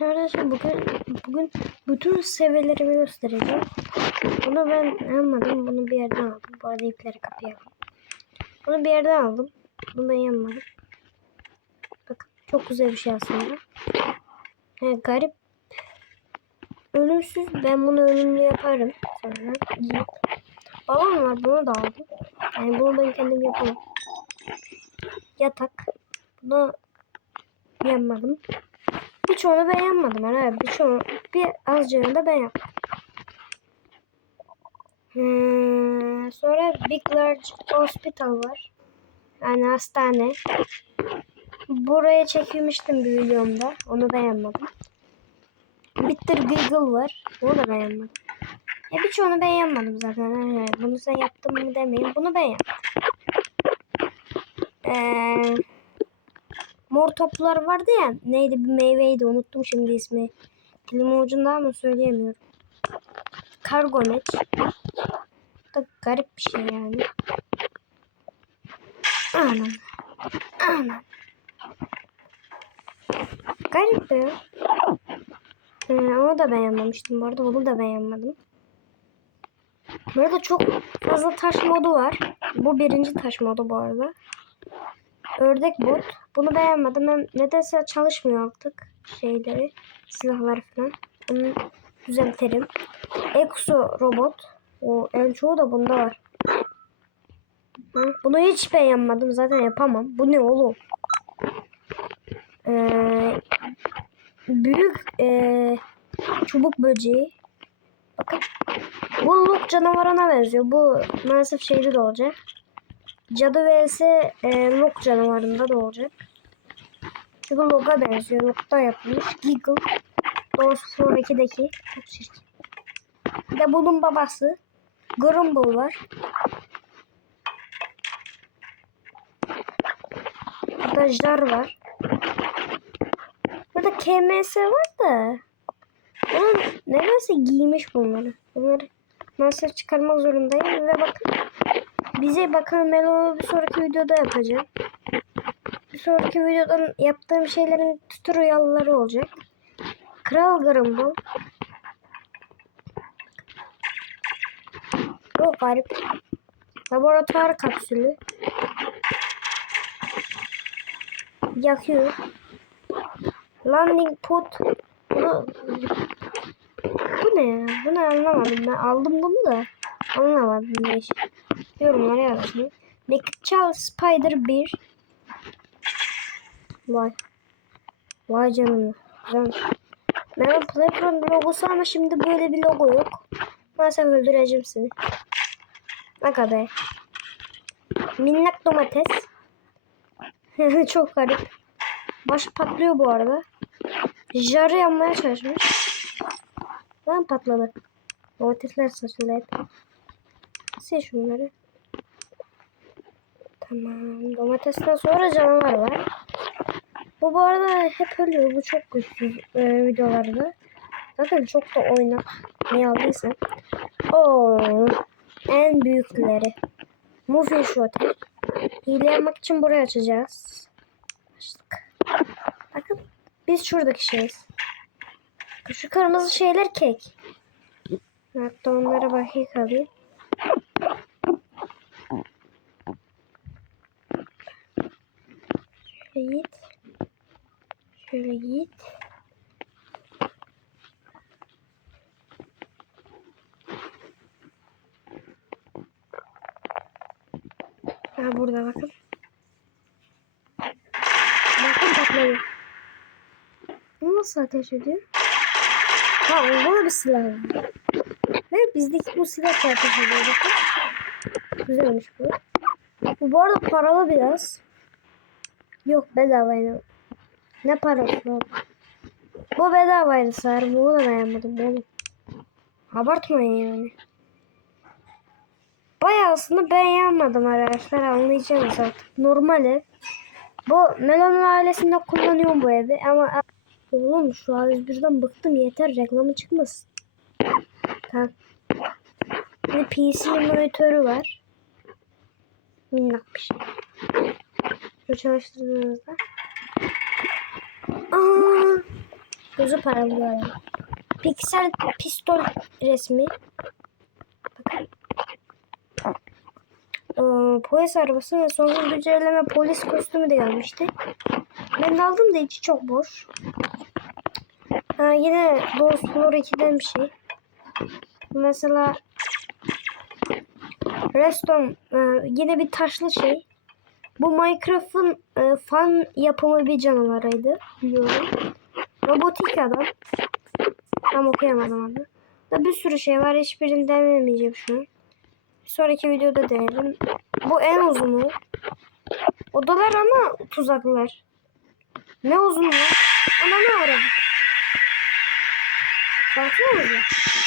Arkadaşlar bugün bugün bütün seviyelerimi göstereceğim. Bunu ben yapmadım. Bunu bir yerden aldım. Bu arada ipleri kapayalım. Bunu bir yerden aldım. Bunu ben yapmadım. Bakın çok güzel bir şey aslında. He, garip. Ölümsüz. Ben bunu ölümlü yaparım. Sonra. Balon var. Bunu da aldım. Yani bunu ben kendim yapamam. Yatak. Bunu yapmadım. Birçoğunu ben yapmadım. Yani birçoğunu bir azıcığını da ben. Hmm, sonra Big Large Hospital var. Yani hastane. Buraya çekilmiştim bir videomda. Onu beğenmedim. Bitter Giggle var. Onu da beğenmedim. E birçoğunu beğenmedim zaten. Yani bunu sen yaptın mı demeyin. Bunu ben. Eee mor toplar vardı ya. Neydi bir meyveydi unuttum şimdi ismi. Dilimin ucunda ama söyleyemiyorum. Kargomet. Bu da garip bir şey yani. Anam. Anam. Garip ya. Ee, onu da beğenmemiştim bu arada. Onu da beğenmedim. Burada çok fazla taş modu var. Bu birinci taş modu bu arada. Ördek bot. Bunu beğenmedim. Hem nedense çalışmıyor artık şeyleri. Silahlar falan. Bunu düzeltelim. Exo robot. O en çoğu da bunda var. Ha, bunu hiç beğenmedim. Zaten yapamam. Bu ne oğlum? Ee, büyük ee, çubuk böceği. Bakın. Bu Lok canavarına benziyor. Bu maalesef şeyde de olacak. Cadı vs e, Lok canavarında da olacak. Çünkü Lok'a benziyor. Lok'ta yapılmış. Giggle. Doğrusu Floor 2'deki. Çok çirkin. Bir de bunun babası. Grumble var. Burada Jar var. Burada KMS var da. Onun nedense giymiş bunları. Bunları maalesef çıkarmak zorundayım ve bakın. Bize bakalım ben onu bir sonraki videoda yapacağım. Bir sonraki videodan yaptığım şeylerin tutorialları olacak. Kral Grumble. Çok garip. Laboratuvar kapsülü. Yakıyor. Landing pot. Bunu... Bu ne ya? Bunu anlamadım ben. Aldım bunu da. Anlamadım ne iş. Yorumlara yazın. Naked Spider 1. Vay. Vay canına. Güzel. Benim Playground logosu ama şimdi böyle bir logo yok. Maalesef öldüreceğim seni. Bak be. Minnak domates. Çok garip. Başı patlıyor bu arada. Jarı yanmaya çalışmış. Lan patladı. Domatesler saçıldı hep. Sil şunları. Tamam. Domatesten sonra canavar var. Bu bu arada hep ölüyor. Bu çok güçsüz e, videolarda. Zaten çok da oynak. Ne aldıysa. Oo, en büyükleri. Muffin Shooter. Hile yapmak için burayı açacağız. Açtık. Bakın. Biz şuradaki şeyiz. Şu kırmızı şeyler kek. Hatta onlara bakayım alayım. Şöyle git. Şöyle git. Ha burada bakın. Bakın patladı. Bu nasıl ateş ediyor? Ha onda da bir silah. Ve bizdeki bu silah ateş ediyor bakın. Güzelmiş bu. Bu bu arada paralı biraz. Yok bedavaydı. Ne parası yok. Bu bedavaydı sar. Bunu da beğenmedim oğlum. Abartmayın yani. Bayağı aslında beğenmedim arkadaşlar anlayacağınız artık. Normal ev. Bu Melon ailesinde kullanıyorum bu evi ama oğlum şu A101'den bıktım yeter reklamı çıkmasın. Tamam. Bir PC monitörü var. Minnak bir şey. Şu çalıştırdığınızda. Aa, Gözü parlıyor yani. Piksel pistol resmi. Bakın. Ee, polis arabası ve son güncelleme polis kostümü de gelmişti. Ben de aldım da içi çok boş. Ha, yine Ghost Lore 2'den bir şey. Mesela Reston e, yine bir taşlı şey. Bu Minecraft'ın e, fan yapımı bir canavarıydı. Biliyorum. Robotik adam. Tam okuyamadım adı. Da bir sürü şey var. Hiçbirini denemeyeceğim şu an. Sonraki videoda denerim. Bu en uzunu. Odalar ama tuzaklılar. Ne uzun ya? Ama ne araba? Baksana bize.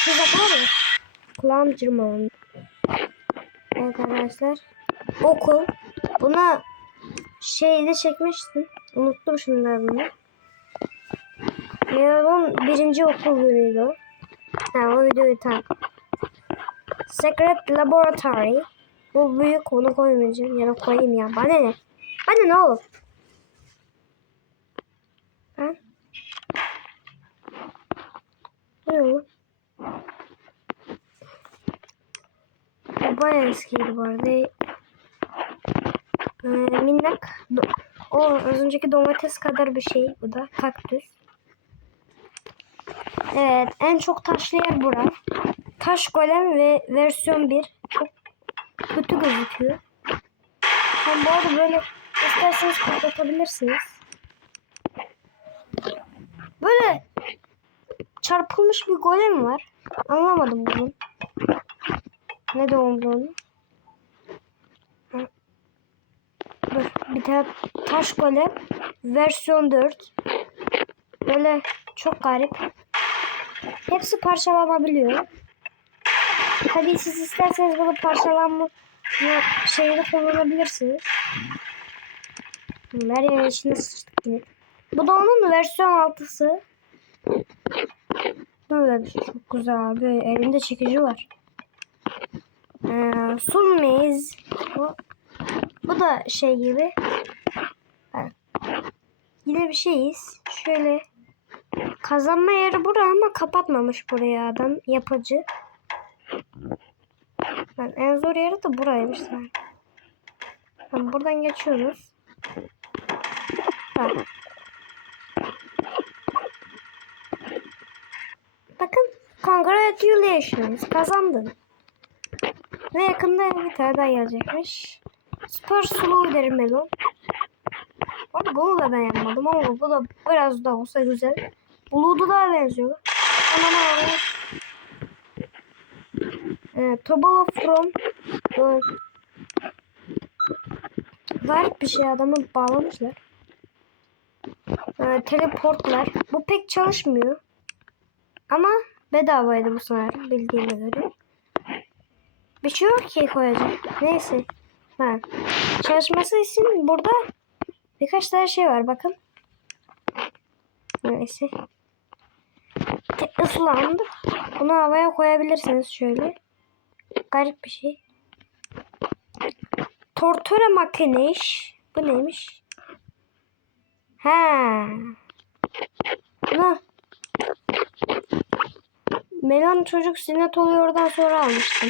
Tuzaklar ya. Kulağım cırmalandı. Evet arkadaşlar. Okul. Buna şeyde çekmiştim. Unuttum şimdi adını. Yarın birinci okul günüydü o. O videoyu tam. Secret Laboratory. Bu büyük onu koymayacağım. Ya da koyayım ya. Bana ne? Bana ne oğlum? Ha? Ne oğlum? Bu bayağı eskiydi bu arada. Ee, minnak. O az önceki domates kadar bir şey bu da. Kaktüs. Evet en çok taşlı yer bura. Taş golem ve versiyon 1. Çok kötü gözüküyor. Hem bu arada böyle isterseniz kapatabilirsiniz. Böyle çarpılmış bir golem var. Anlamadım bunu. Ne de olduğunu. Ha. Bir tane taş golem versiyon 4. Böyle çok garip. Hepsi parçalanabiliyor. Tabii siz isterseniz bunu parçalanma şeyini kullanabilirsiniz. Yerin içine sıçtık yine. Bu da onun versiyon 6'sı. Böyle bir şey çok güzel abi. Elinde çekici var. Ee, Sun Maze. Bu, bu da şey gibi. Yine bir şeyiz. Şöyle kazanma yeri bura ama kapatmamış buraya adam yapıcı. Ben en zor yeri de buraymış zaten. Tamam, buradan geçiyoruz. Bak. Bakın congratulations kazandın. Ve yakında bir tane daha gelecekmiş. Super Slow derim Melon. Bu arada bunu da ben yapmadım ama bu da biraz da olsa güzel. Blue'du daha benziyor. Aman aman. Evet, Tobalo From Böyle bir şey adamı bağlamışlar. Ee, teleportlar. Bu pek çalışmıyor. Ama bedavaydı bu sefer bildiğime göre. Bir şey yok ki koyacak. Neyse. Ha. Çalışması için burada birkaç tane şey var bakın. Neyse. Islandı. Bunu havaya koyabilirsiniz şöyle. Garip bir şey. Tortura makineş. Bu neymiş? Ha. Bunu Melon çocuk sinnet oluyordan sonra almıştım.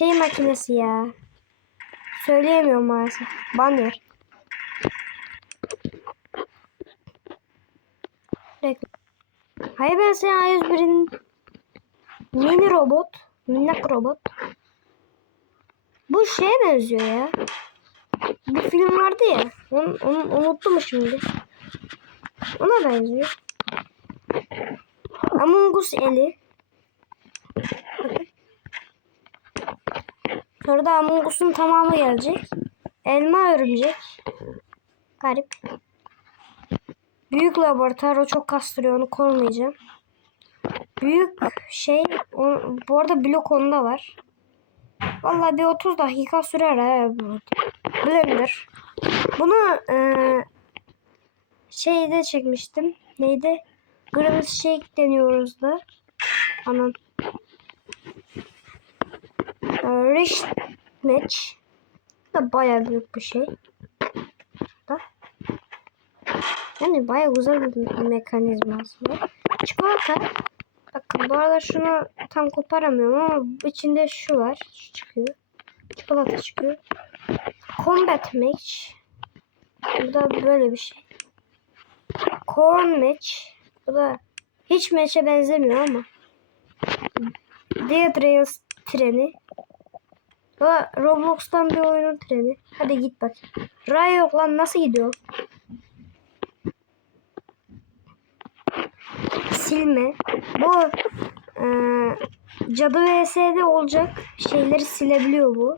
Şey makinesi ya. Söyleyemiyorum maalesef. Banner. Hayır ben senin A101'in mini robot. Minnak robot. Bu şeye benziyor ya. Bir film vardı ya. Onu, onu unuttum şimdi. Ona benziyor. Among Us eli. Sonra da Among Us'un tamamı gelecek. Elma örümcek. Garip. Büyük laboratuvar o çok kastırıyor onu korumayacağım. Büyük şey o, bu arada blok onda var. Vallahi bir 30 dakika sürer ha bu. Blender. Bunu e, şeyde çekmiştim. Neydi? Gravity Shake deniyoruz da. Anan. Rich Match. Da baya büyük bir şey. Da. Yani bayağı güzel bir mekanizma aslında. Çikolata. Bakın bu arada şunu tam koparamıyorum ama içinde şu var. Şu çıkıyor. Çikolata çıkıyor. Combat Match. Bu da böyle bir şey. Corn Match. Bu da hiç match'e benzemiyor ama. Dead Rails treni. Bu da Roblox'tan bir oyunun treni. Hadi git bak. Ray yok lan nasıl gidiyor? Silme. Bu eee Cadı vs'de olacak şeyleri silebiliyor bu.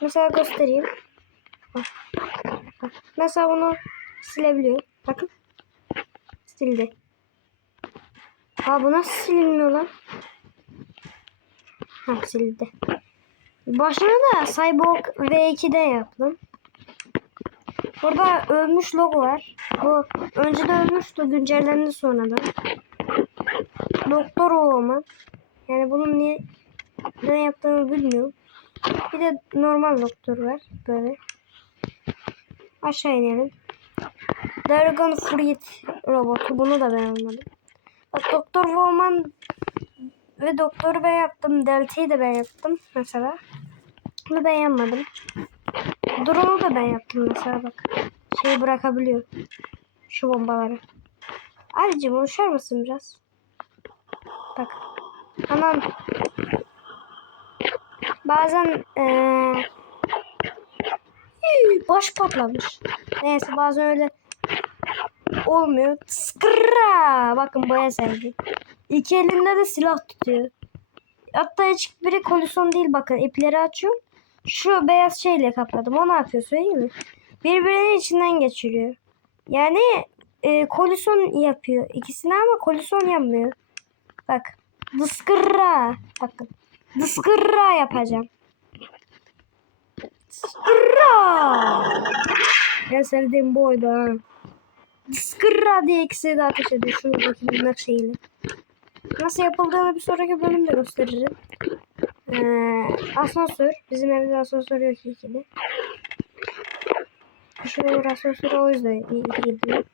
Mesela göstereyim. Bak. Bak. Mesela bunu silebiliyor. Bakın. Sildi. Aa bu nasıl silinmiyor lan? Ha sildi. Başını da Cyborg V2'de yaptım. Burada ölmüş logo var. Bu önceden ölmüştü güncellendi sonradan. Doktor Oğman. Yani bunun niye ne yaptığını bilmiyorum. Bir de normal doktor var. Böyle. Aşağı inelim. Dragon Fruit robotu. Bunu da ben. Bak Doktor Woman ve Doktor'u ben yaptım. Delta'yı da ben yaptım mesela. Bunu yapmadım. Drone'u da ben yaptım mesela bak. Şeyi bırakabiliyor. Şu bombaları. Ayrıca uçar mısın biraz? Bak. Aman. Bazen eee baş patlamış. Neyse bazen öyle olmuyor. Skra! Bakın boya sergi. İki elinde de silah tutuyor. Hatta hiç biri kolison değil bakın ipleri açıyorum. Şu beyaz şeyle kapladım. O ne yapıyor söyleyeyim mi? Birbirinin içinden geçiriyor. Yani e, kolison yapıyor ikisini ama kolison yapmıyor. Bak. Dıskırra. Bakın. Dıskırra yapacağım. Dıskırra. En sevdiğim bu oydu ha. Dıskırra diye ikisi de ateş ediyor. Şuradaki minnak şeyle. Nasıl yapıldığını bir sonraki bölümde gösteririm. Ee, asansör. Bizim evde asansör yok ikili. Şu asansör o yüzden iyi gidiyor.